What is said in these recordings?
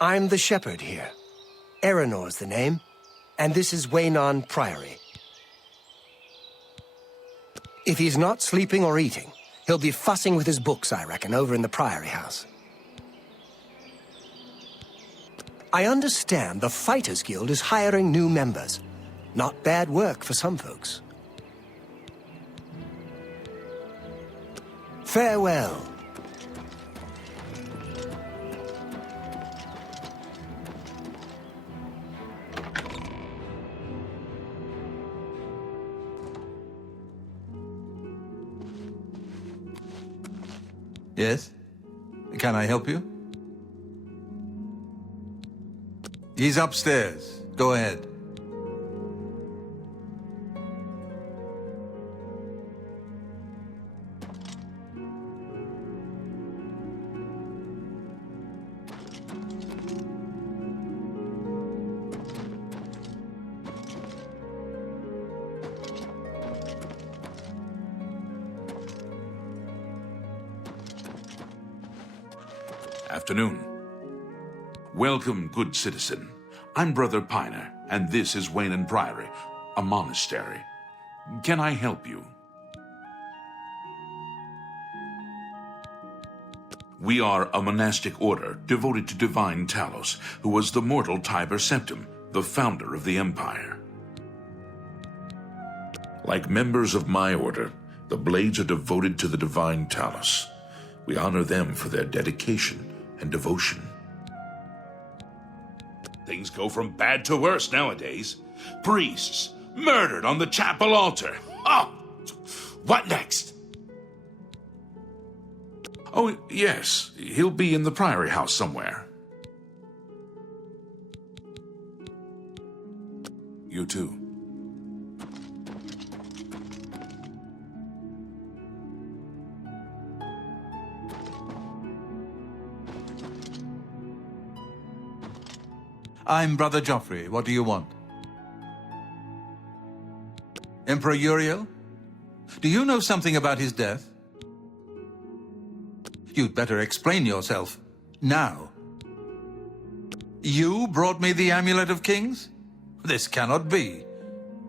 I'm the shepherd here. Eranor's the name, and this is Waynon Priory. If he's not sleeping or eating, he'll be fussing with his books, I reckon, over in the Priory house. I understand the Fighters Guild is hiring new members. Not bad work for some folks. Farewell. Yes? Can I help you? He's upstairs. Go ahead. Afternoon. Welcome, good citizen. I'm Brother Piner, and this is Waynon Priory, a monastery. Can I help you? We are a monastic order devoted to divine Talos, who was the mortal Tiber Septim, the founder of the Empire. Like members of my order, the Blades are devoted to the divine Talos. We honor them for their dedication and devotion. Things go from bad to worse nowadays. Priests murdered on the chapel altar. Oh, what next? Oh, yes, he'll be in the Priory house somewhere. You too. I'm Brother Joffrey. What do you want? Emperor Uriel? Do you know something about his death? You'd better explain yourself. Now. You brought me the Amulet of Kings? This cannot be.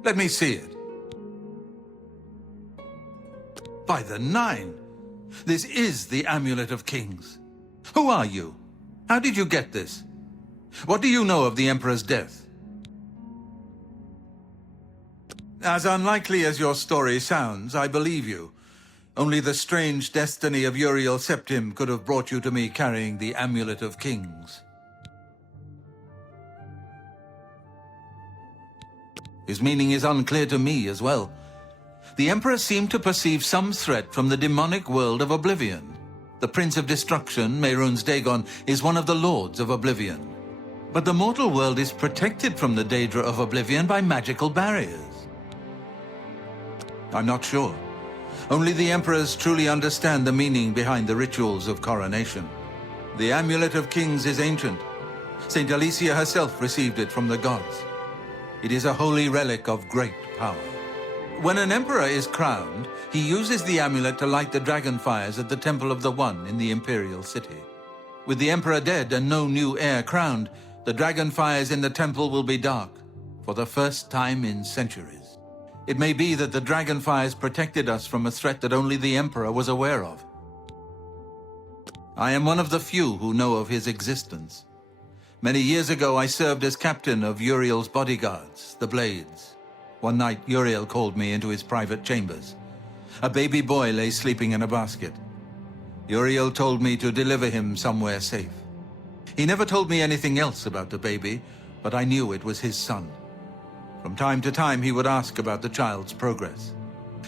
Let me see it. By the Nine! This is the Amulet of Kings. Who are you? How did you get this? What do you know of the Emperor's death? As unlikely as your story sounds, I believe you. Only the strange destiny of Uriel Septim could have brought you to me carrying the Amulet of Kings. His meaning is unclear to me as well. The Emperor seemed to perceive some threat from the demonic world of Oblivion. The Prince of Destruction, Mehrunes Dagon, is one of the Lords of Oblivion. But the mortal world is protected from the Daedra of Oblivion by magical barriers. I'm not sure. Only the Emperors truly understand the meaning behind the rituals of coronation. The Amulet of Kings is ancient. Saint Alicia herself received it from the gods. It is a holy relic of great power. When an emperor is crowned, he uses the amulet to light the dragon fires at the Temple of the One in the Imperial City. With the Emperor dead and no new heir crowned, the dragon fires in the temple will be dark, for the first time in centuries. It may be that the dragon fires protected us from a threat that only the Emperor was aware of. I am one of the few who know of his existence. Many years ago, I served as captain of Uriel's bodyguards, the Blades. One night, Uriel called me into his private chambers. A baby boy lay sleeping in a basket. Uriel told me to deliver him somewhere safe. He never told me anything else about the baby, but I knew it was his son. From time to time, he would ask about the child's progress.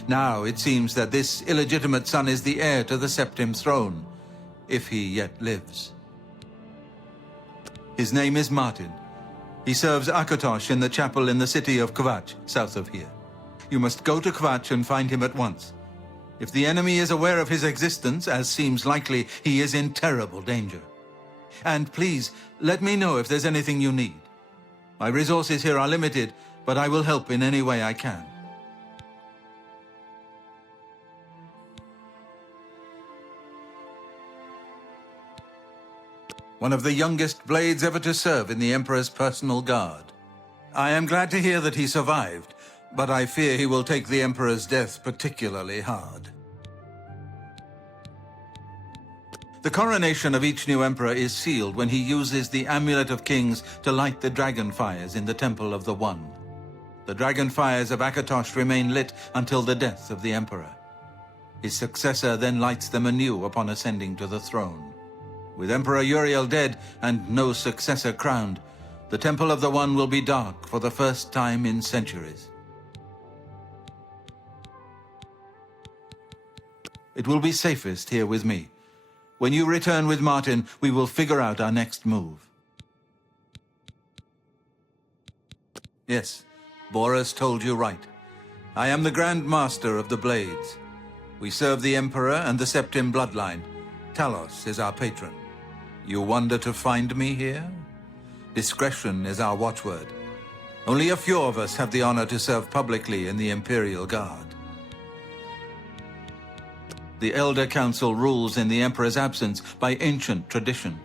Now it seems that this illegitimate son is the heir to the Septim throne, if he yet lives. His name is Martin. He serves Akatosh in the chapel in the city of Kvatch, south of here. You must go to Kvatch and find him at once. If the enemy is aware of his existence, as seems likely, he is in terrible danger. And please, let me know if there's anything you need. My resources here are limited, but I will help in any way I can. one of the youngest blades ever to serve in the Emperor's personal guard. I am glad to hear that he survived, but I fear he will take the Emperor's death particularly hard. The coronation of each new Emperor is sealed when he uses the Amulet of Kings to light the dragon fires in the Temple of the One. The dragon fires of Akatosh remain lit until the death of the Emperor. His successor then lights them anew upon ascending to the throne. With Emperor Uriel dead and no successor crowned, the Temple of the One will be dark for the first time in centuries. It will be safest here with me. When you return with Martin, we will figure out our next move. Yes, Boris told you right. I am the Grand Master of the Blades. We serve the Emperor and the Septim bloodline. Talos is our patron. You wonder to find me here? Discretion is our watchword. Only a few of us have the honor to serve publicly in the Imperial Guard. The Elder Council rules in the Emperor's absence by ancient tradition.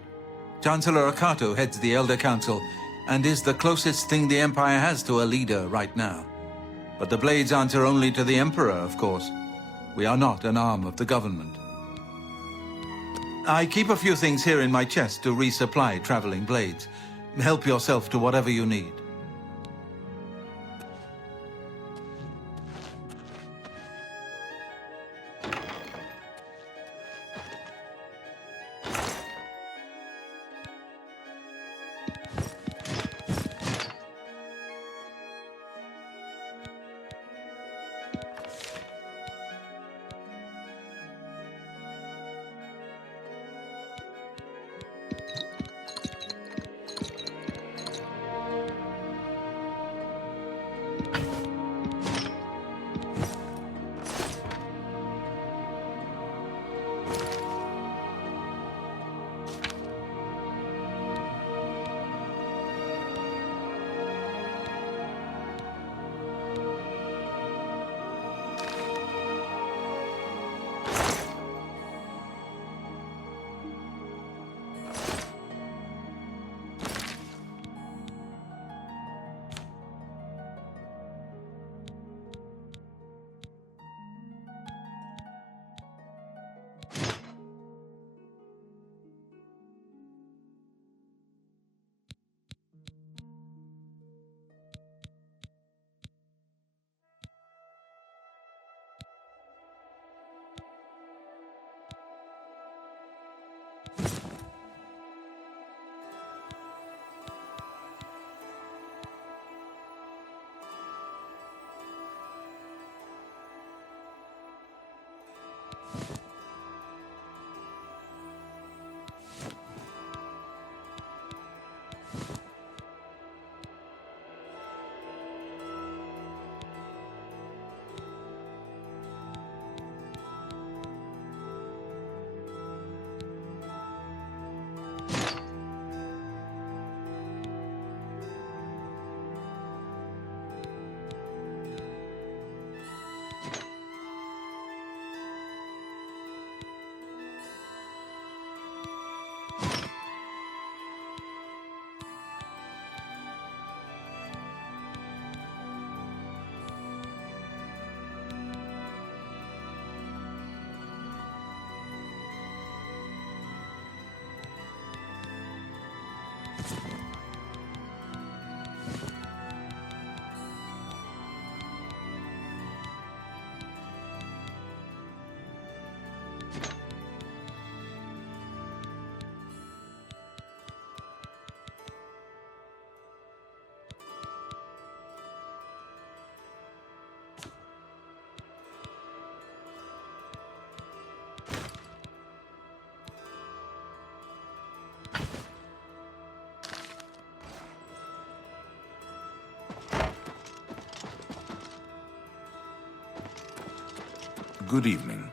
Chancellor Akato heads the Elder Council and is the closest thing the Empire has to a leader right now. But the Blades answer only to the Emperor, of course. We are not an arm of the government. I keep a few things here in my chest to resupply traveling blades. Help yourself to whatever you need. Good evening.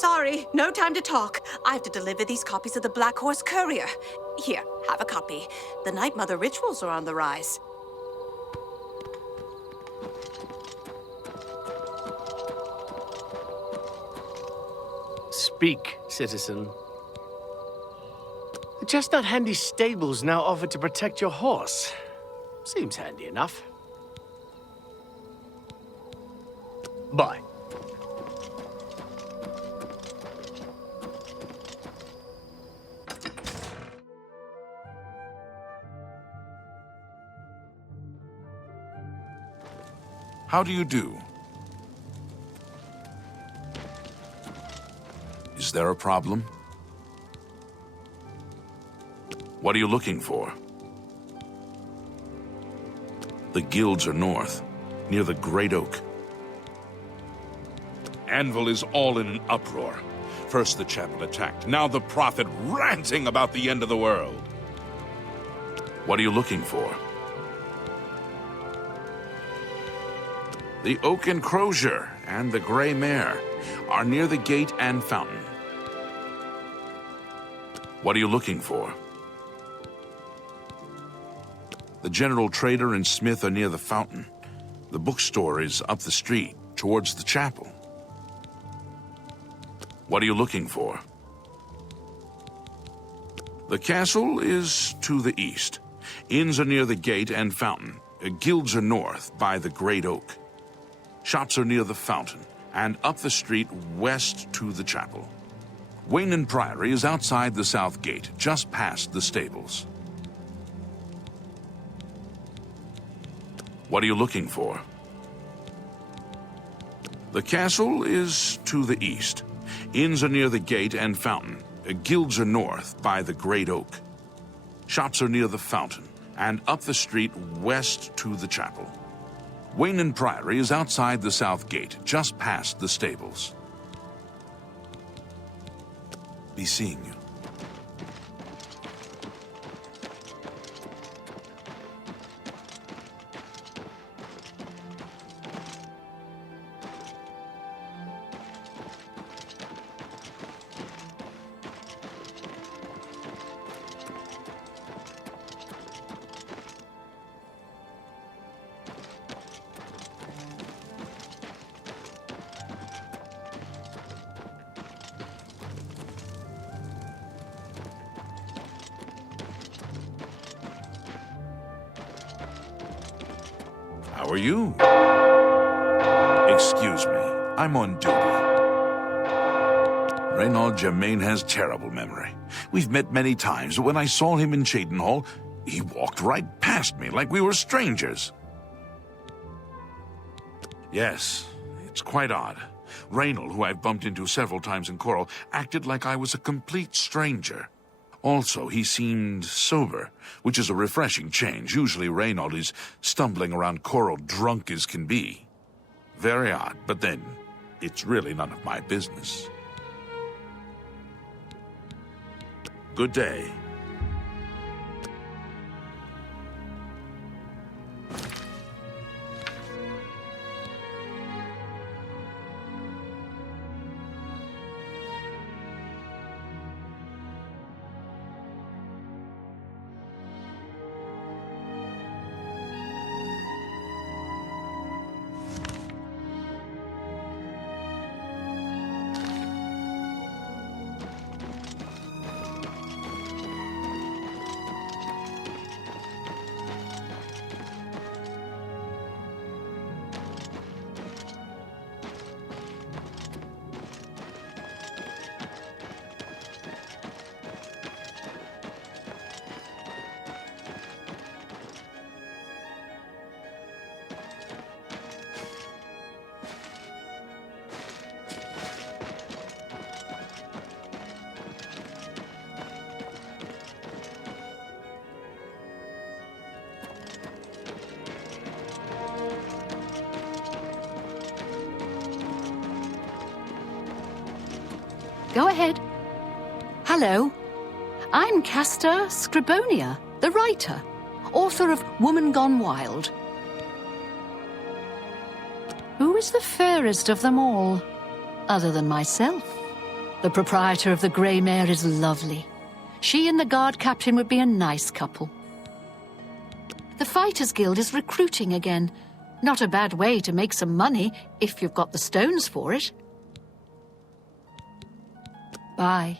Sorry, no time to talk. I have to deliver these copies of the Black Horse Courier. Here, have a copy. The Night Mother rituals are on the rise. Speak, citizen. The Chestnut Handy stables now offer to protect your horse. Seems handy enough. Bye. How do you do? Is there a problem? What are you looking for? The guilds are north, near the Great Oak. Anvil is all in an uproar. First the chapel attacked, now the prophet ranting about the end of the world. What are you looking for? The Oak Enclosure and the Grey Mare are near the gate and fountain. What are you looking for? The general trader and smith are near the fountain. The bookstore is up the street, towards the chapel. What are you looking for? The castle is to the east. Inns are near the gate and fountain. Guilds are north, by the Great Oak. Shops are near the fountain, and up the street west to the chapel. Wayne Priory is outside the south gate, just past the stables. What are you looking for? The castle is to the east. Inns are near the gate and fountain. Guilds are north, by the Great Oak. Shops are near the fountain, and up the street west to the chapel. Wayne Priory is outside the south gate, just past the stables. Be seeing you. How are you? Excuse me, I'm on duty. Reynald Germain has terrible memory. We've met many times, but when I saw him in Cheydinhall, he walked right past me like we were strangers. Yes, it's quite odd. Reynald, who I've bumped into several times in Chorrol, acted like I was a complete stranger. Also, he seemed sober, which is a refreshing change. Usually Reynald is stumbling around Chorrol drunk as can be. Very odd, but then, it's really none of my business. Good day. Go ahead. Hello. I'm Castor Scribonia, the writer, author of Woman Gone Wild. Who is the fairest of them all, other than myself? The proprietor of the Grey Mare is lovely. She and the guard captain would be a nice couple. The Fighters Guild is recruiting again. Not a bad way to make some money if you've got the stones for it. Bye.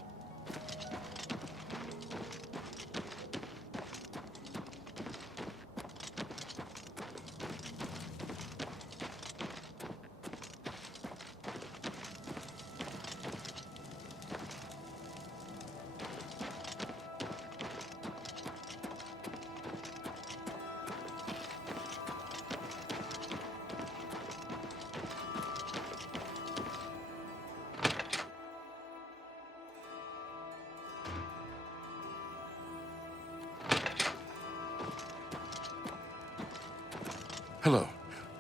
Hello.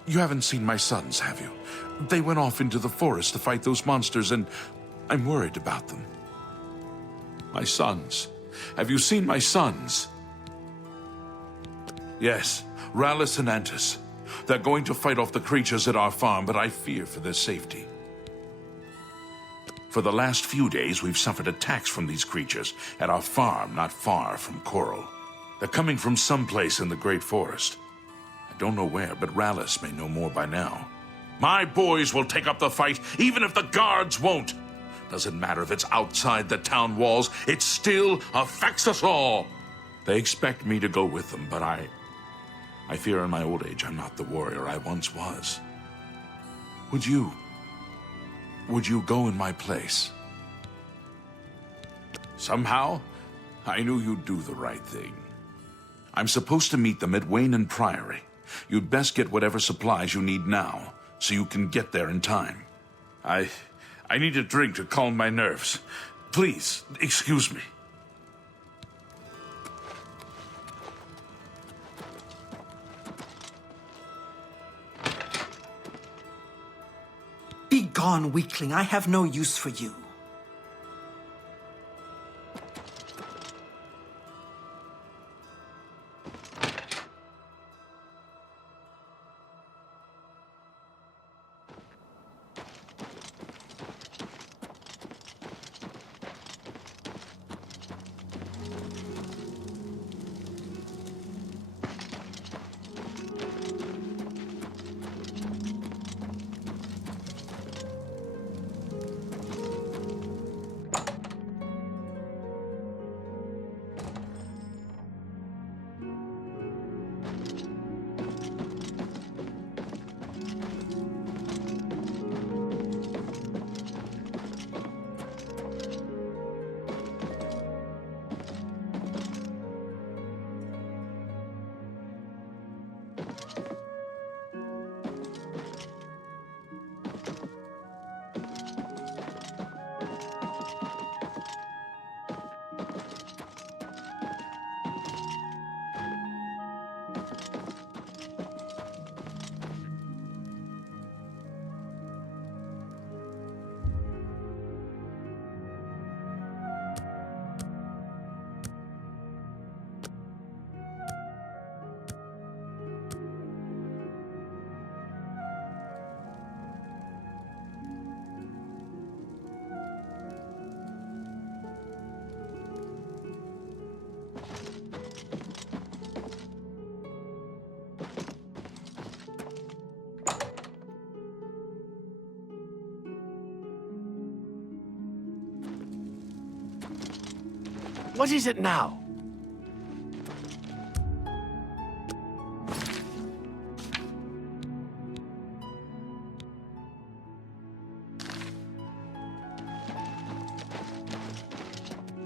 You haven't seen my sons, have you? They went off into the forest to fight those monsters, and I'm worried about them. My sons. Have you seen my sons? Yes, Rallis and Antis. They're going to fight off the creatures at our farm, but I fear for their safety. For the last few days, we've suffered attacks from these creatures at our farm not far from Chorrol. They're coming from someplace in the Great Forest. Don't know where, but Rallis may know more by now. My boys will take up the fight, even if the guards won't. Doesn't matter if it's outside the town walls, it still affects us all. They expect me to go with them, but I fear in my old age I'm not the warrior I once was. Would you go in my place? Somehow, I knew you'd do the right thing. I'm supposed to meet them at Wayne Priory. You'd best get whatever supplies you need now, so you can get there in time. I need a drink to calm my nerves. Please, excuse me. Be gone, weakling. I have no use for you. What is it now?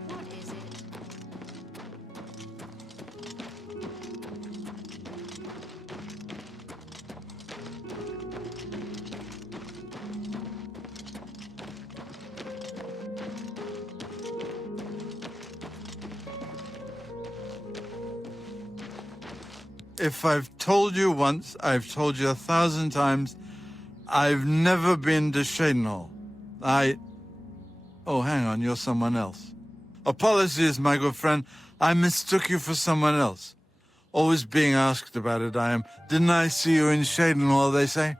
What is it? If I've told you once, I've told you 1,000 times, I've never been to Chorrol. Oh, hang on, you're someone else. Apologies, my good friend. I mistook you for someone else. Always being asked about it, I am. Didn't I see you in Chorrol, they say?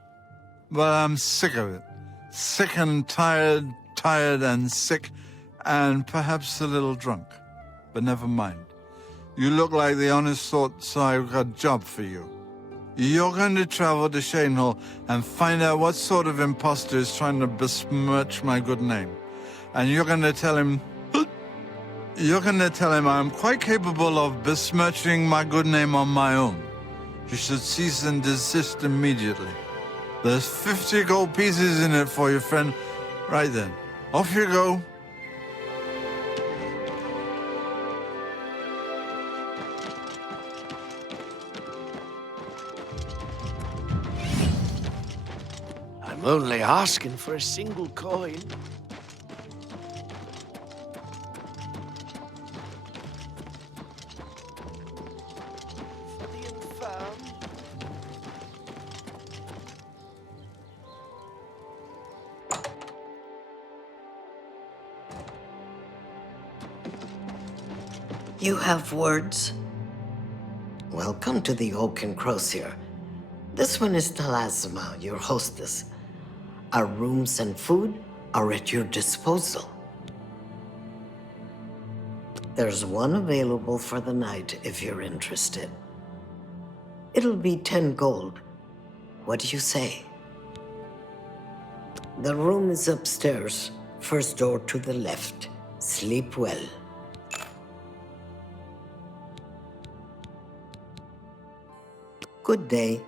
Well, I'm sick of it. Sick and tired, tired and sick, and perhaps a little drunk. But never mind. You look like the honest sort, so I've got a job for you. You're going to travel to Chorrol and find out what sort of impostor is trying to besmirch my good name. And you're going to tell him... I'm quite capable of besmirching my good name on my own. You should cease and desist immediately. There's 50 gold pieces in it for you, friend. Right then, off you go. I'm only asking for a single coin. For the infirm. You have words? Welcome to the Oak and Crosier. This one is Talasma, your hostess. Our rooms and food are at your disposal. There's one available for the night if you're interested. It'll be 10 gold. What do you say? The room is upstairs, first door to the left. Sleep well. Good day.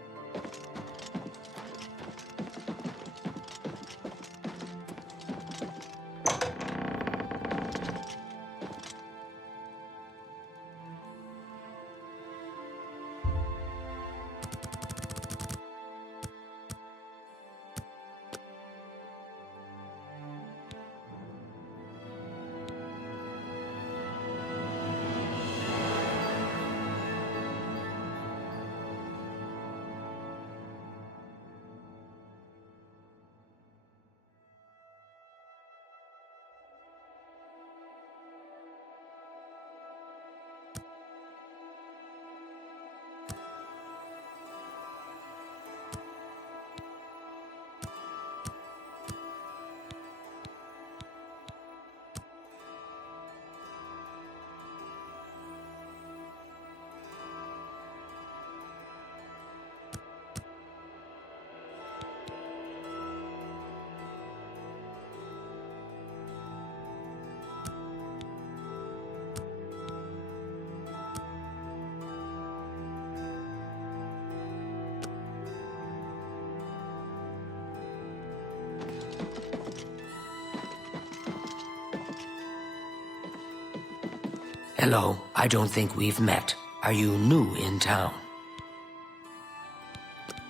Hello, I don't think we've met. Are you new in town?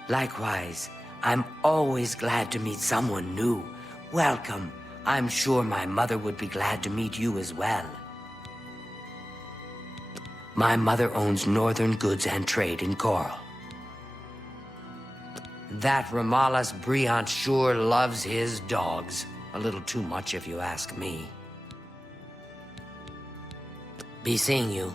Likewise, I'm always glad to meet someone new. Welcome. I'm sure my mother would be glad to meet you as well. My mother owns Northern Goods and Trade in Chorrol. That Ramalas Briant sure loves his dogs. A little too much if you ask me. Be seeing you.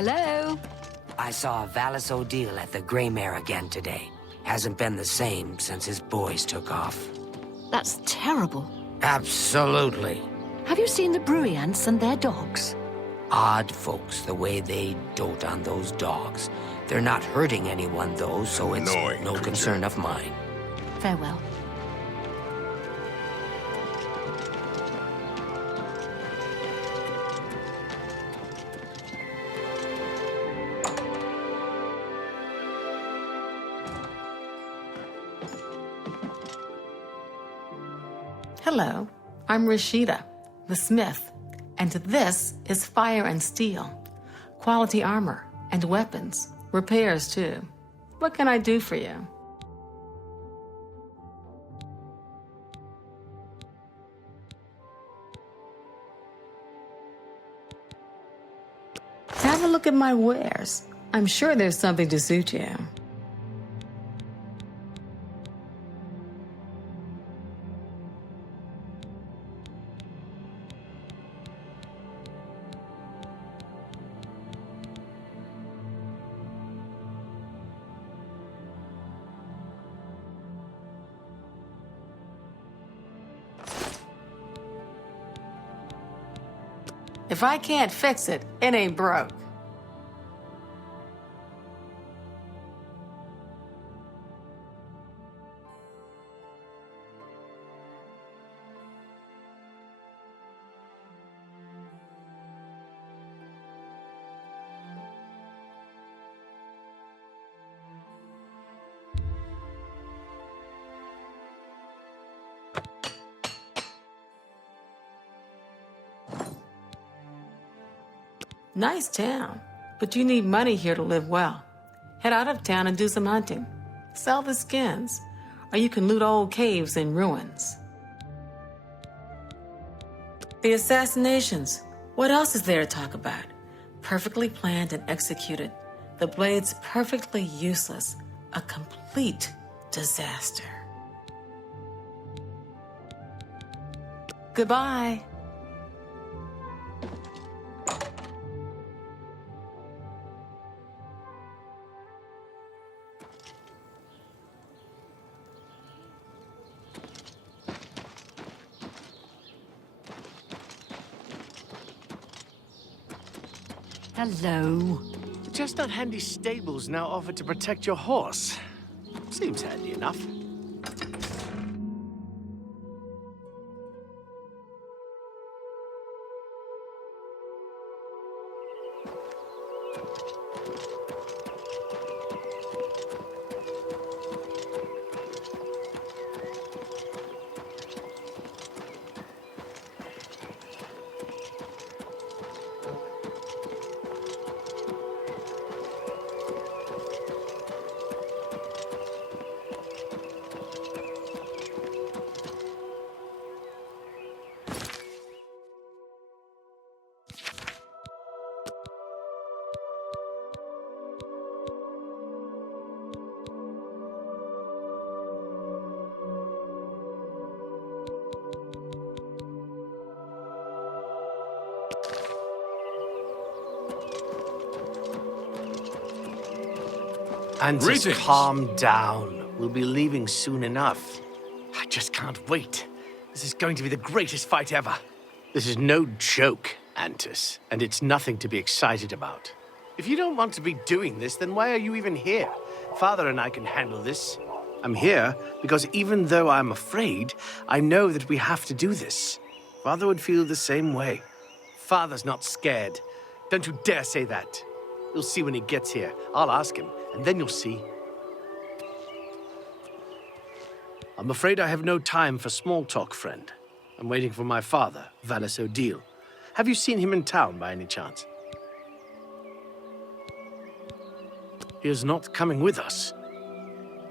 Hello? I saw Valis O'Deal at the Grey Mare again today. Hasn't been the same since his boys took off. That's terrible. Absolutely. Have you seen the Bruyants and their dogs? Odd folks, the way they dote on those dogs. They're not hurting anyone, though, so it's no concern of mine. Farewell. Hello, I'm Rashida, the smith, and this is Fire and Steel. Quality armor and weapons, repairs too. What can I do for you? Have a look at my wares. I'm sure there's something to suit you. If I can't fix it, it ain't broke. Nice town, but you need money here to live well. Head out of town and do some hunting. Sell the skins, or you can loot old caves and ruins. The assassinations. What else is there to talk about? Perfectly planned and executed. The blades perfectly useless. A complete disaster. Goodbye. Hello. The chestnut handy stables now offer to protect your horse. Seems handy enough. And just calm down. We'll be leaving soon enough. I just can't wait. This is going to be the greatest fight ever. This is no joke, Antus, and it's nothing to be excited about. If you don't want to be doing this, then why are you even here? Father and I can handle this. I'm here because even though I'm afraid, I know that we have to do this. Father would feel the same way. Father's not scared. Don't you dare say that. You'll see when he gets here. I'll ask him, and then you'll see. I'm afraid I have no time for small talk, friend. I'm waiting for my father, Valis O'Deal. Have you seen him in town by any chance? He is not coming with us.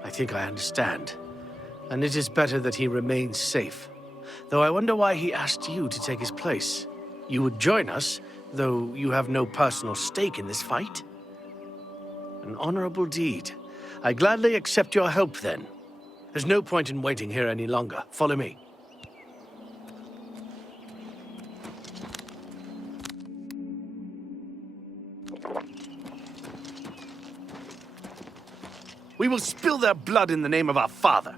I think I understand. And it is better that he remains safe. Though I wonder why he asked you to take his place. You would join us, though you have no personal stake in this fight. An honorable deed. I gladly accept your help, then. There's no point in waiting here any longer. Follow me. We will spill their blood in the name of our father.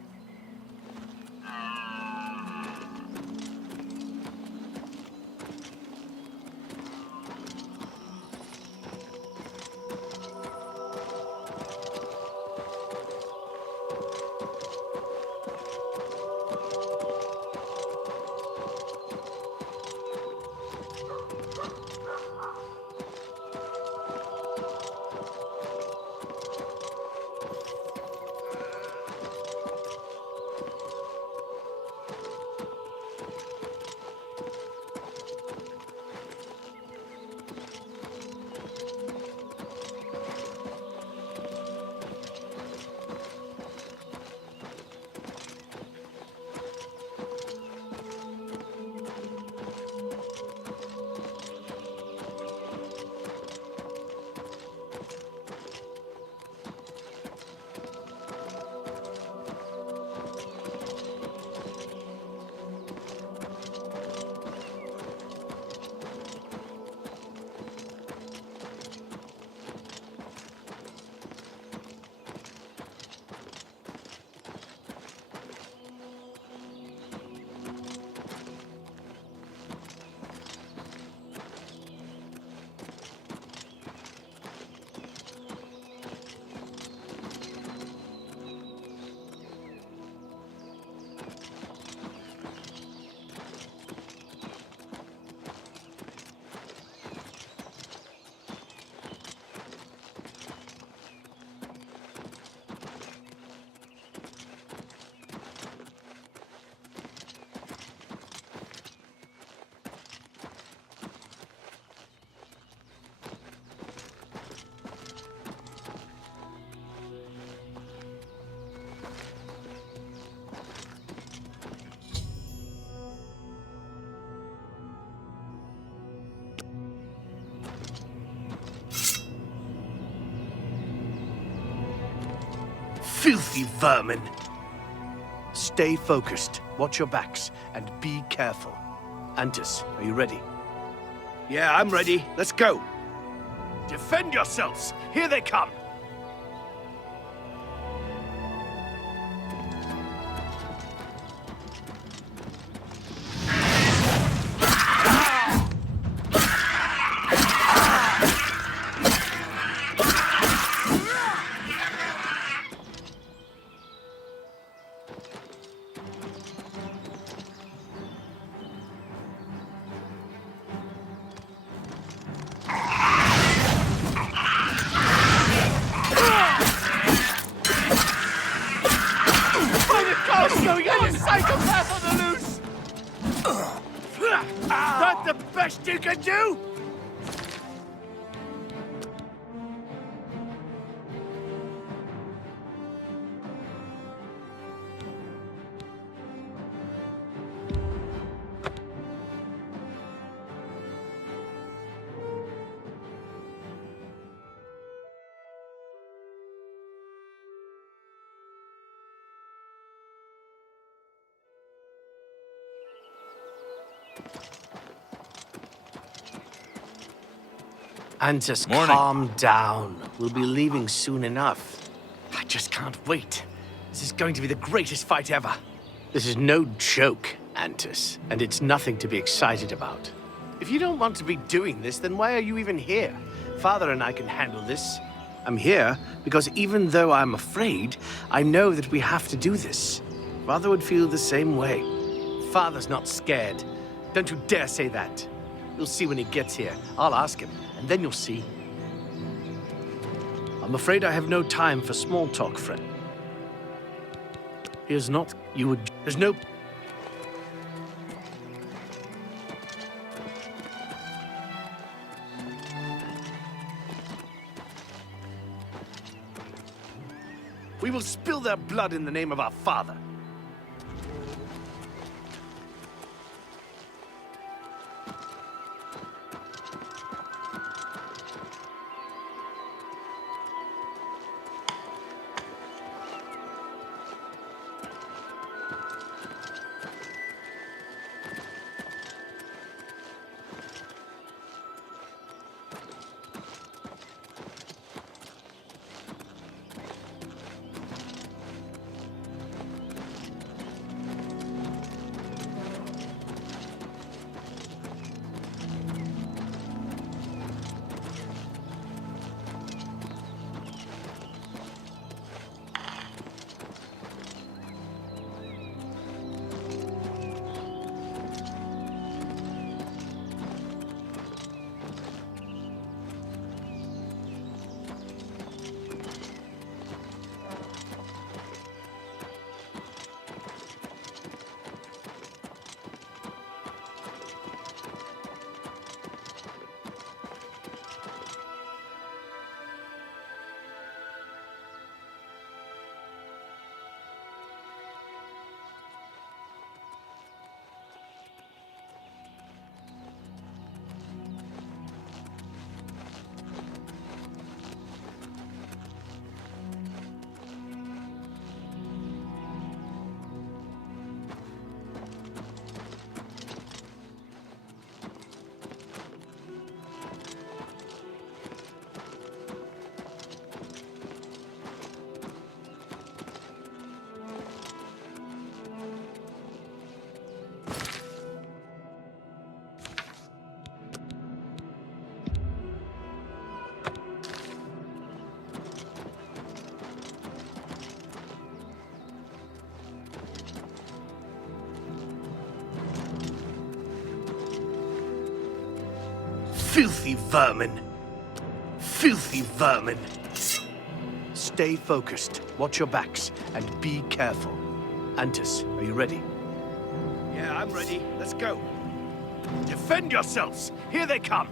Filthy vermin! Stay focused, watch your backs, and be careful. Antis, are you ready? Yeah, I'm ready. Let's go! Defend yourselves! Here they come! You can do? Antis, calm down. We'll be leaving soon enough. I just can't wait. This is going to be the greatest fight ever. This is no joke, Antis, and it's nothing to be excited about. If you don't want to be doing this, then why are you even here? Father and I can handle this. I'm here because even though I'm afraid, I know that we have to do this. Father would feel the same way. Father's not scared. Don't you dare say that. You'll see when he gets here. I'll ask him, and then you'll see. I'm afraid I have no time for small talk, friend. Here's not... You would... There's no... We will spill their blood in the name of our father. Filthy vermin. Filthy vermin. Stay focused, watch your backs, and be careful. Antis, are you ready? Yeah, I'm ready. Let's go. Defend yourselves! Here they come!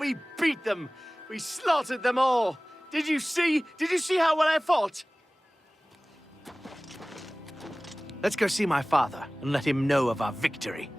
We beat them! We slaughtered them all! Did you see how well I fought? Let's go see my father and let him know of our victory.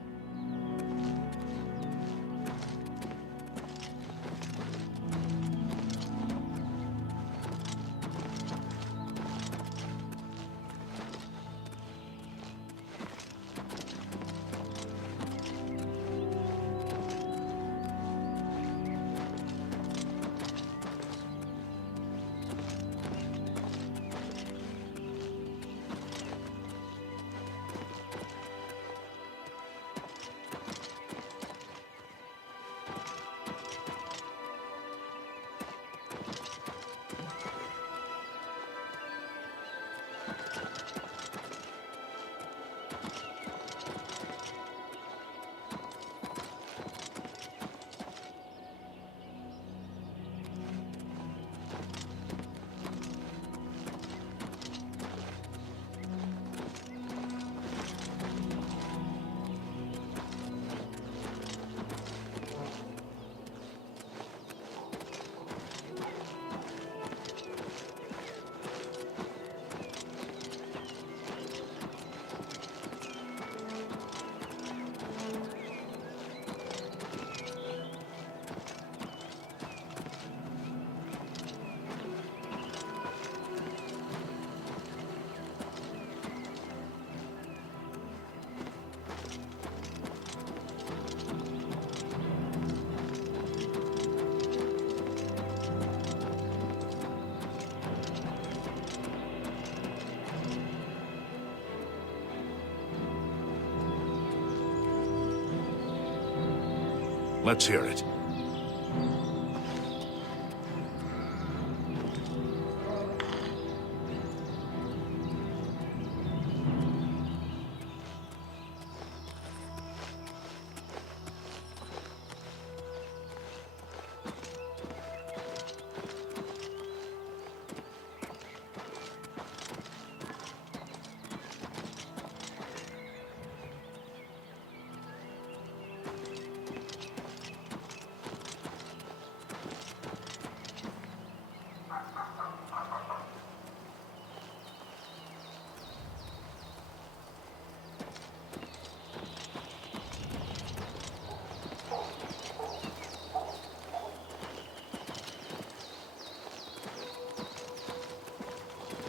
Let's hear it.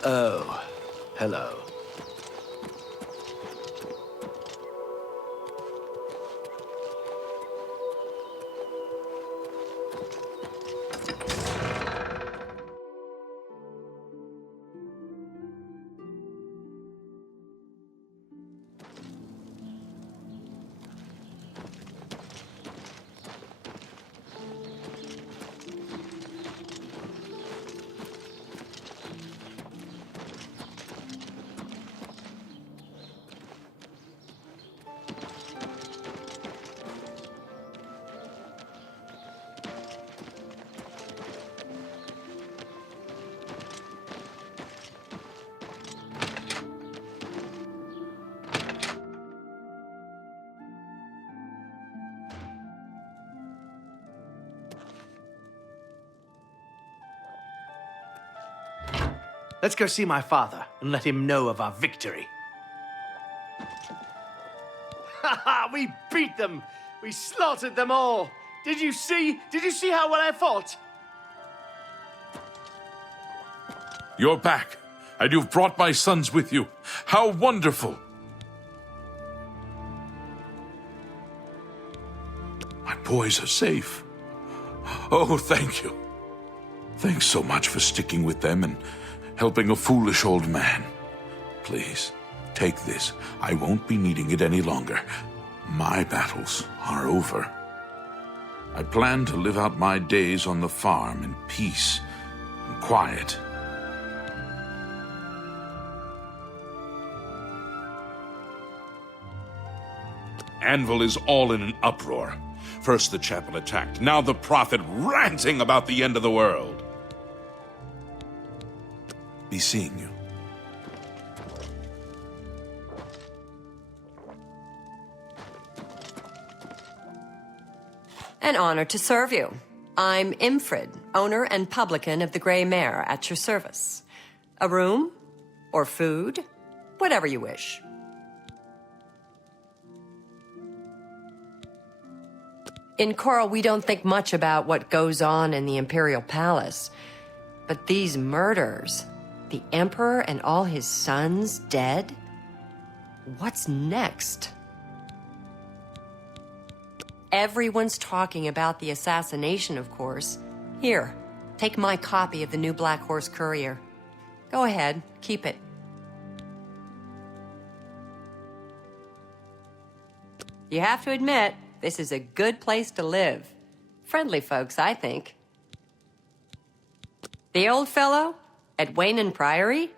Oh, hello. Let's go see my father and let him know of our victory. Ha ha! We beat them! We slaughtered them all! Did you see? Did you see how well I fought? You're back, and you've brought my sons with you. How wonderful! My boys are safe. Oh, thank you. Thanks so much for sticking with them and helping a foolish old man. Please, take this. I won't be needing it any longer. My battles are over. I plan to live out my days on the farm in peace and quiet. Anvil is all in an uproar. First the chapel attacked, now the prophet ranting about the end of the world. Be seeing you. An honor to serve you. I'm Imfrid, owner and publican of the Grey Mare, at your service. A room? Or food? Whatever you wish. In Chorrol, we don't think much about what goes on in the Imperial Palace. But these murders, the Emperor and all his sons dead? What's next? Everyone's talking about the assassination, of course. Here, take my copy of the new Black Horse Courier. Go ahead, keep it. You have to admit, this is a good place to live. Friendly folks, I think. The old fellow? At Wayne Priory?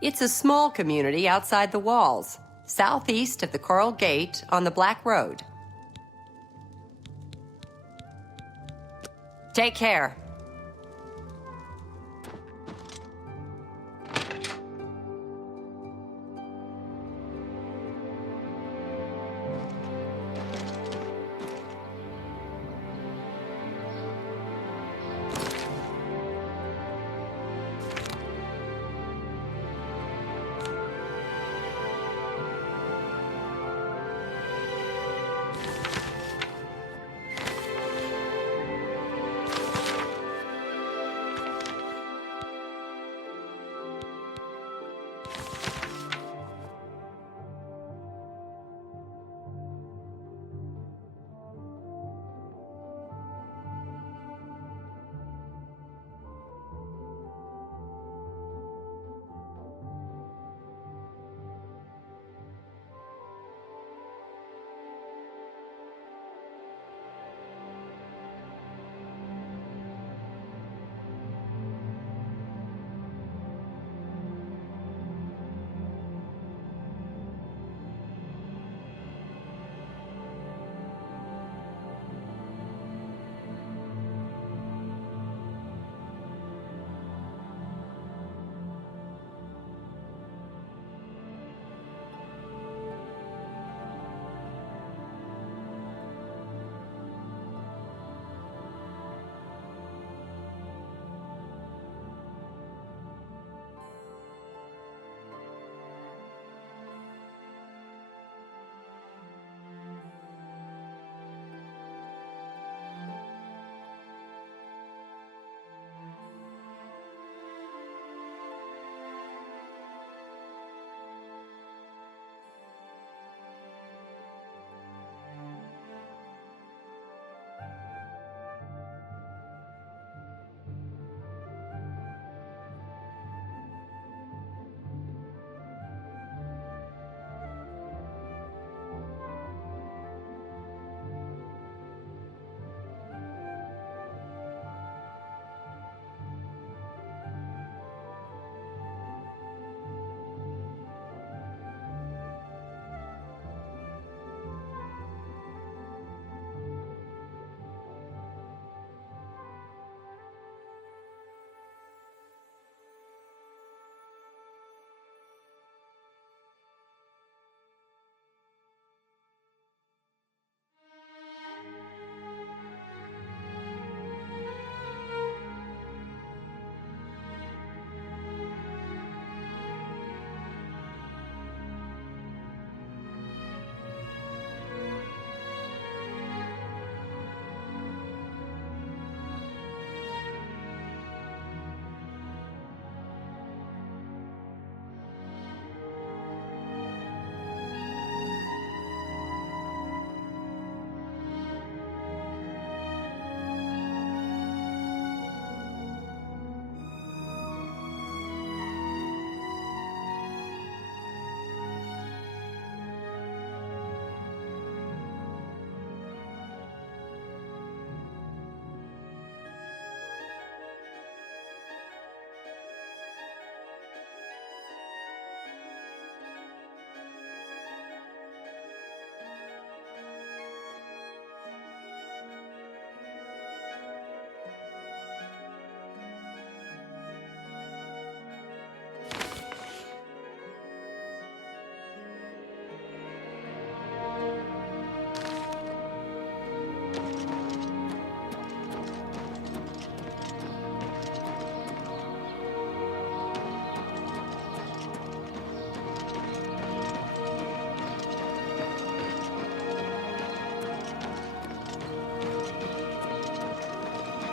It's a small community outside the walls, southeast of the Chorrol Gate on the Black Road. Take care.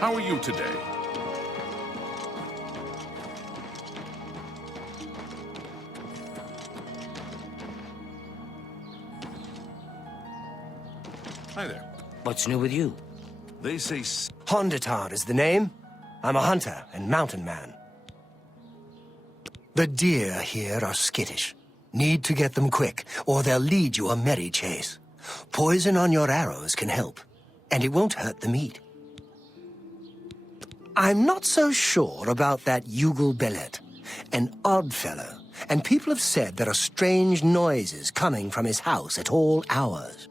How are you today? Hi there. What's new with you? They say... Hondatar is the name. I'm a hunter and mountain man. The deer here are skittish. Need to get them quick, or they'll lead you a merry chase. Poison on your arrows can help, and it won't hurt the meat. I'm not so sure about that Yugal Belet. An odd fellow, and people have said there are strange noises coming from his house at all hours.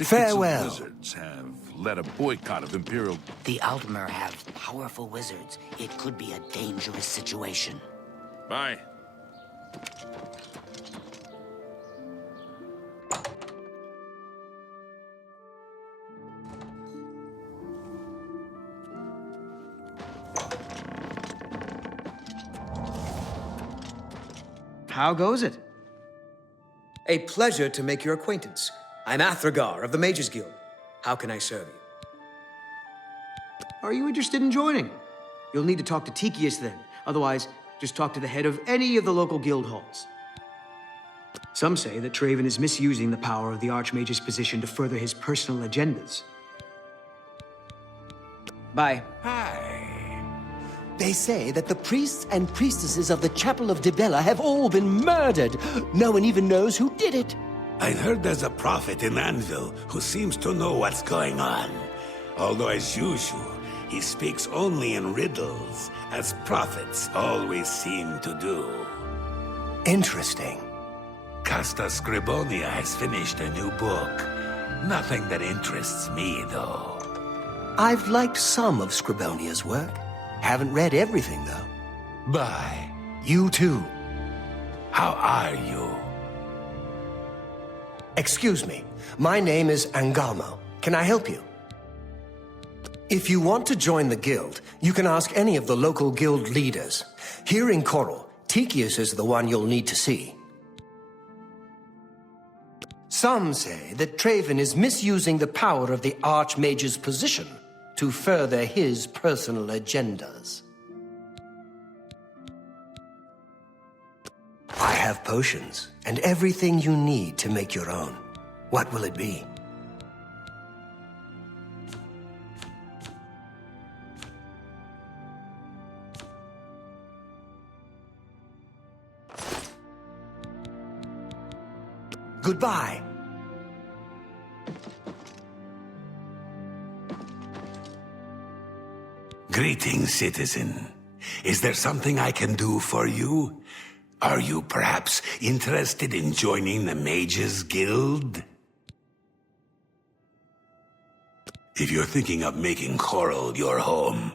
Farewell. Wizards have led a boycott of Imperial... The Altmer have powerful wizards. It could be a dangerous situation. Bye. How goes it? A pleasure to make your acquaintance. I'm Athragar of the Mages Guild. How can I serve you? Are you interested in joining? You'll need to talk to Tikius then. Otherwise, just talk to the head of any of the local guild halls. Some say that Traven is misusing the power of the Archmage's position to further his personal agendas. Bye. They say that the priests and priestesses of the Chapel of Dibella have all been murdered. No one even knows who did it. I've heard there's a prophet in Anvil who seems to know what's going on. Although as usual, he speaks only in riddles, as prophets always seem to do. Interesting. Casta Scribonia has finished a new book. Nothing that interests me, though. I've liked some of Scribonia's work. Haven't read everything, though. Bye. You too. How are you? Excuse me. My name is Angalmo. Can I help you? If you want to join the guild, you can ask any of the local guild leaders. Here in Chorrol, Tikius is the one you'll need to see. Some say that Traven is misusing the power of the Archmage's position to further his personal agendas. I have potions and everything you need to make your own. What will it be? Goodbye. Greetings, citizen. Is there something I can do for you? Are you perhaps interested in joining the Mages Guild? If you're thinking of making Chorrol your home,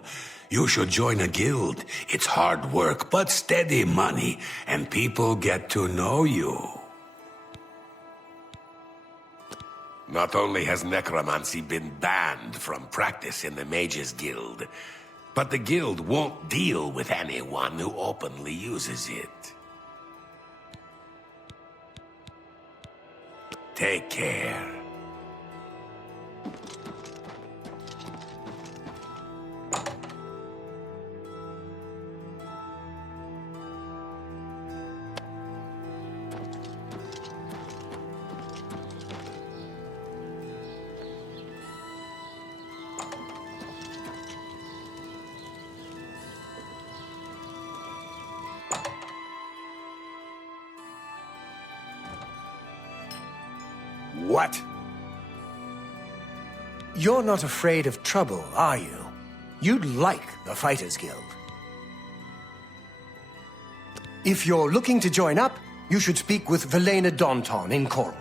you should join a guild. It's hard work, but steady money, and people get to know you. Not only has necromancy been banned from practice in the Mages Guild, but the guild won't deal with anyone who openly uses it. Take care. What? You're not afraid of trouble, are you? You'd like the Fighters Guild. If you're looking to join up, you should speak with Velena Daunton in Chorrol,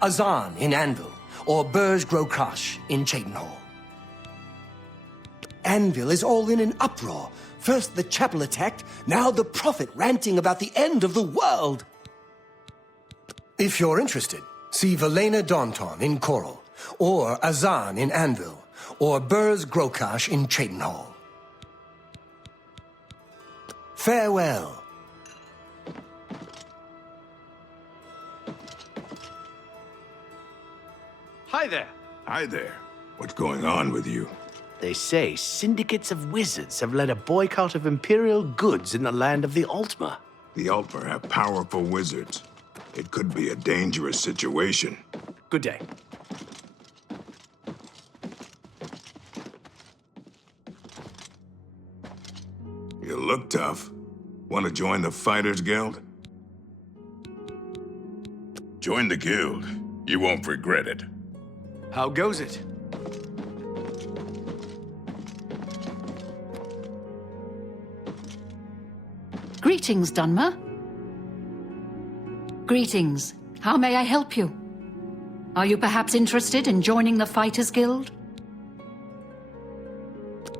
Azan in Anvil, or Burj Grokash in Cheatenhall. Anvil is all in an uproar. First the chapel attacked, now the prophet ranting about the end of the world. If you're interested, see Velena Daunton in Chorrol, or Azan in Anvil, or Burj Grokash in Cheatenhall. Farewell. Hi there. Hi there. What's going on with you? They say syndicates of wizards have led a boycott of imperial goods in the land of the Altmer. The Altmer have powerful wizards. It could be a dangerous situation. Good day. You look tough. Want to join the Fighters Guild? Join the guild. You won't regret it. How goes it? Greetings, Dunmer. Greetings. How may I help you? Are you perhaps interested in joining the Fighters Guild?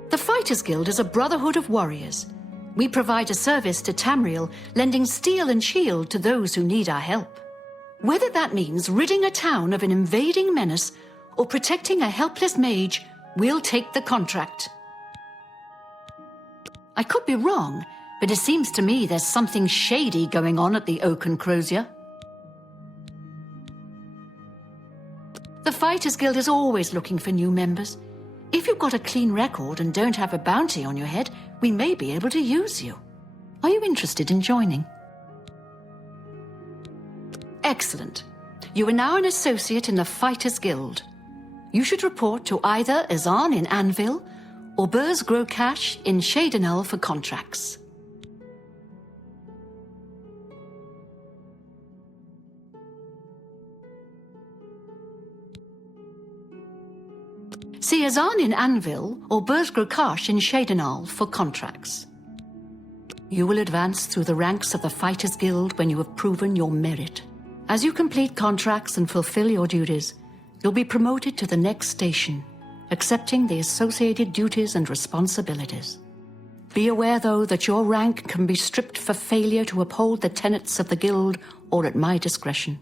The Fighters Guild is a brotherhood of warriors. We provide a service to Tamriel, lending steel and shield to those who need our help. Whether that means ridding a town of an invading menace or protecting a helpless mage, we'll take the contract. I could be wrong, but it seems to me there's something shady going on at the Oaken Crozier. The Fighters Guild is always looking for new members. If you've got a clean record and don't have a bounty on your head, we may be able to use you. Are you interested in joining? Excellent. You are now an associate in the Fighters Guild. You should report to either Azan in Anvil or Burz Grokash in Shadenal for contracts. See Azan in Anvil or Burz Grokash in Shadenal for contracts. You will advance through the ranks of the Fighters Guild when you have proven your merit. As you complete contracts and fulfill your duties, you'll be promoted to the next station, accepting the associated duties and responsibilities. Be aware, though, that your rank can be stripped for failure to uphold the tenets of the Guild or at my discretion.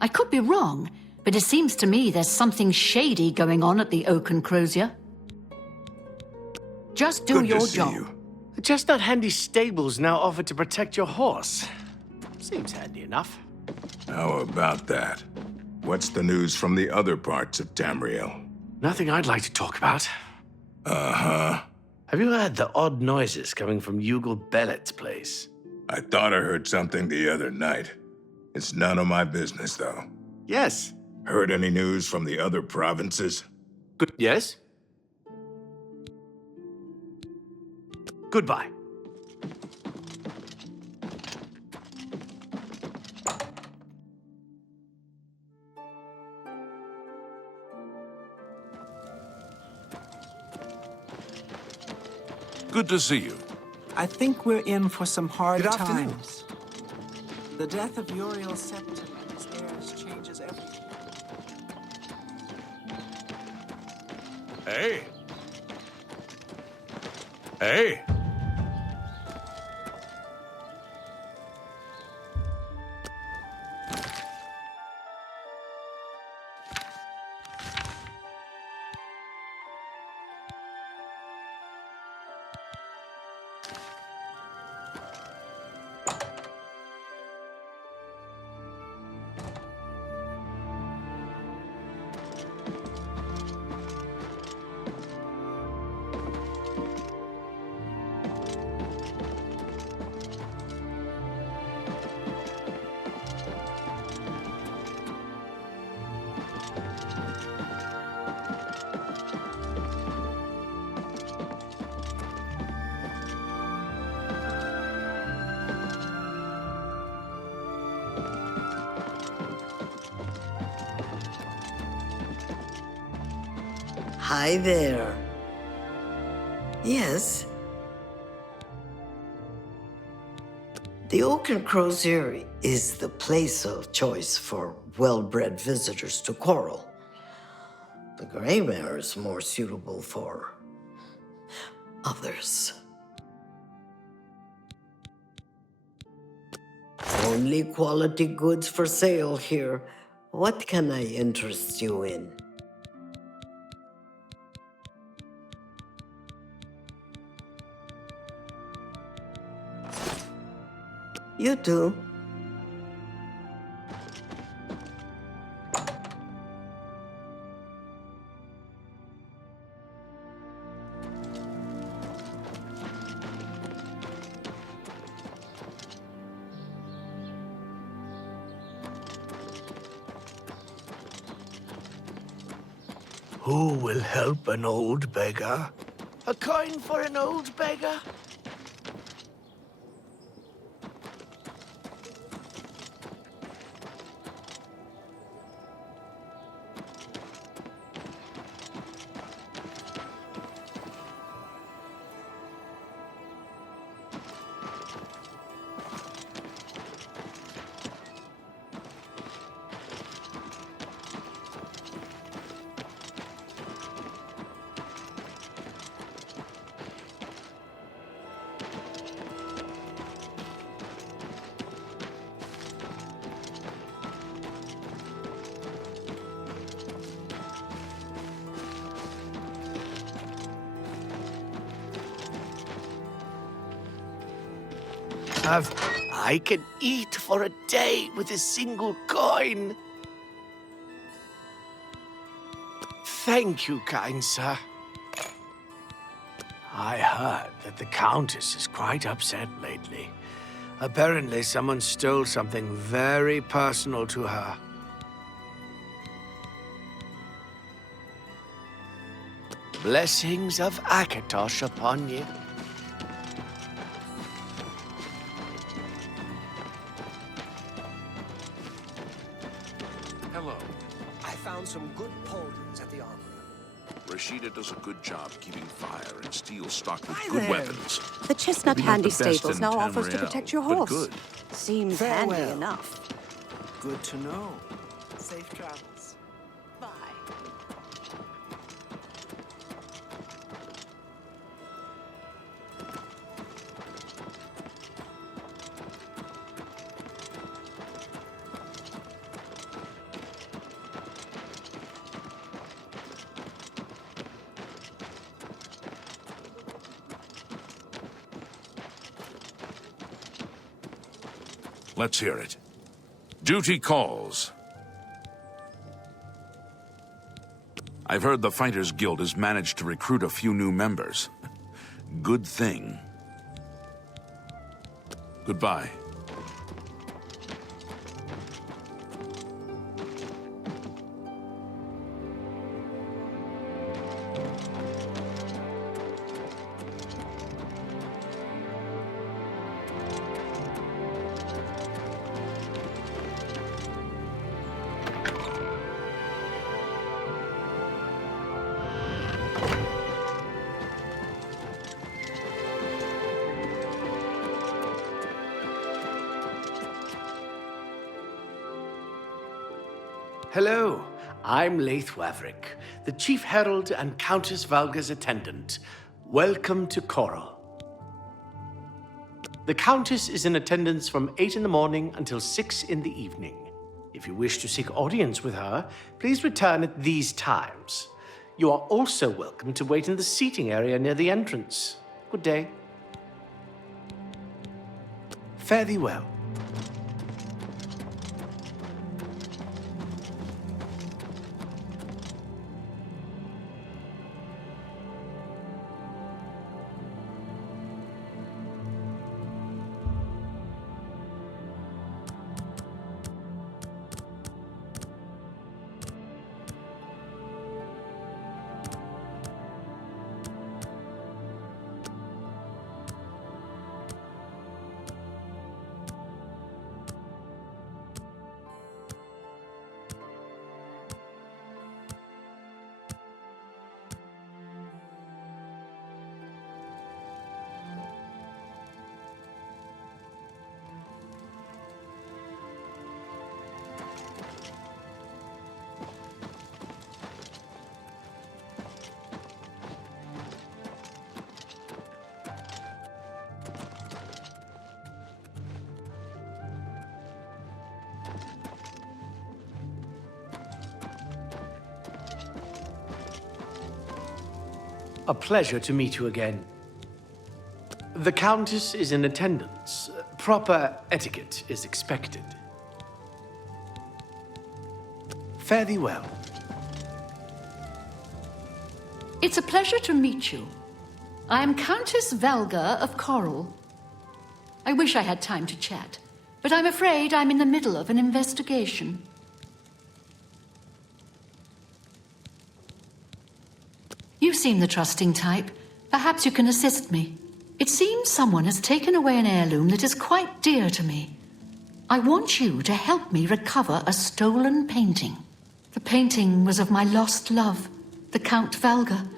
I could be wrong, but it seems to me there's something shady going on at the Oaken Crozier. Just do your job. Just that handy stables now offered to protect your horse. Seems handy enough. How about that? What's the news from the other parts of Tamriel? Nothing I'd like to talk about. Uh-huh. Have you heard the odd noises coming from Yugal Bellet's place? I thought I heard something the other night. It's none of my business, though. Yes. Heard any news from the other provinces? Good. Yes? Goodbye. Good to see you. I think we're in for some hard Good afternoon. times. The death of Uriel Septim and his heirs changes everything. Hey. Hey. Hi there. Yes? The Oaken Crozier is the place of choice for well-bred visitors to Chorrol. The Grey Mare is more suitable for others. Only quality goods for sale here. What can I interest you in? You too. Who will help an old beggar? A coin for an old beggar? I can eat for a day with a single coin. Thank you, kind sir. I heard that the Countess is quite upset lately. Apparently, someone stole something very personal to her. Blessings of Akatosh upon you. Some good pauldrons at the armory. Rashida does a good job keeping fire and steel stocked with good weapons. The Chestnut Maybe not Handy the best Stables in now offers to Tamriel, protect your but horse. good. Seems Farewell. handy enough. Good to know. Safe travels. Bye. Let's hear it. Duty calls. I've heard the Fighters Guild has managed to recruit a few new members. Good thing. Goodbye. Hello, I'm Laith Waverick, the Chief Herald and Countess Valga's attendant. Welcome to Chorrol. The Countess is in attendance from 8 in the morning until 6 in the evening. If you wish to seek audience with her, please return at these times. You are also welcome to wait in the seating area near the entrance. Good day. Fare thee well. A pleasure to meet you again. The Countess is in attendance. Proper etiquette is expected. Fare thee well. It's a pleasure to meet you. I am Countess Valga of Chorrol. I wish I had time to chat, but I'm afraid I'm in the middle of an investigation. You seem the trusting type. Perhaps you can assist me. It seems someone has taken away an heirloom that is quite dear to me. I want you to help me recover a stolen painting. The painting was of my lost love, the Count Valga,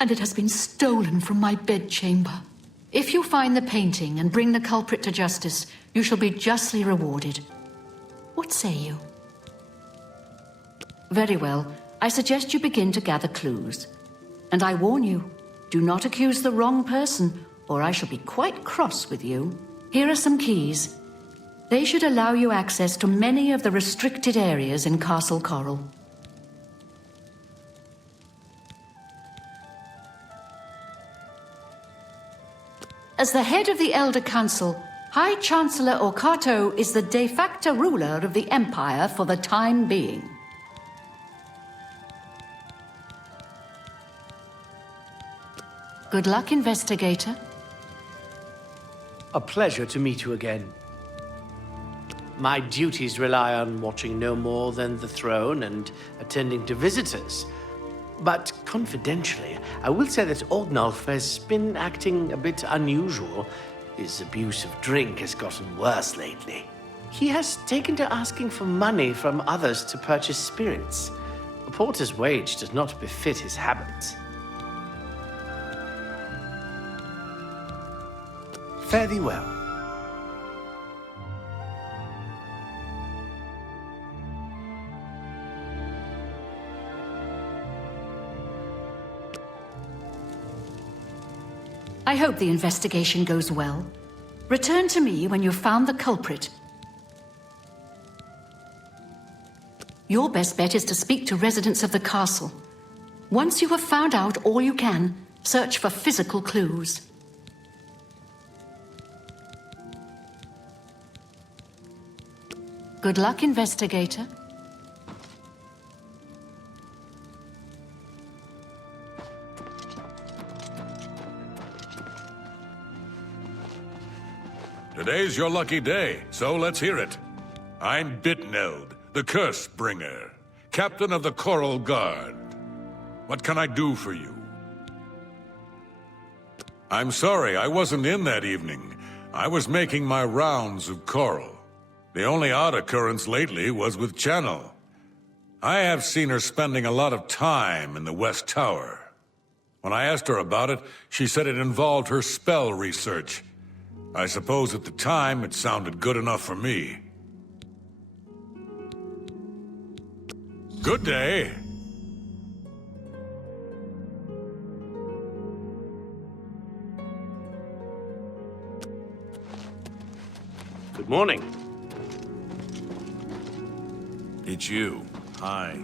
and it has been stolen from my bedchamber. If you find the painting and bring the culprit to justice, you shall be justly rewarded. What say you? Very well. I suggest you begin to gather clues. And I warn you, do not accuse the wrong person, or I shall be quite cross with you. Here are some keys. They should allow you access to many of the restricted areas in Castle Chorrol. As the head of the Elder Council, High Chancellor Orcato is the de facto ruler of the Empire for the time being. Good luck, investigator. A pleasure to meet you again. My duties rely on watching no more than the throne and attending to visitors. But confidentially, I will say that Ordnulf has been acting a bit unusual. His abuse of drink has gotten worse lately. He has taken to asking for money from others to purchase spirits. A porter's wage does not befit his habits. Fare thee well. I hope the investigation goes well. Return to me when you've found the culprit. Your best bet is to speak to residents of the castle. Once you have found out all you can, search for physical clues. Good luck, investigator. Today's your lucky day, so let's hear it. I'm Bitneld, the Curse Bringer, captain of the Chorrol Guard. What can I do for you? I'm sorry, I wasn't in that evening. I was making my rounds of Chorrol. The only odd occurrence lately was with Channel. I have seen her spending a lot of time in the West Tower. When I asked her about it, she said it involved her spell research. I suppose at the time it sounded good enough for me. Good day. Good morning. It's you. Hi.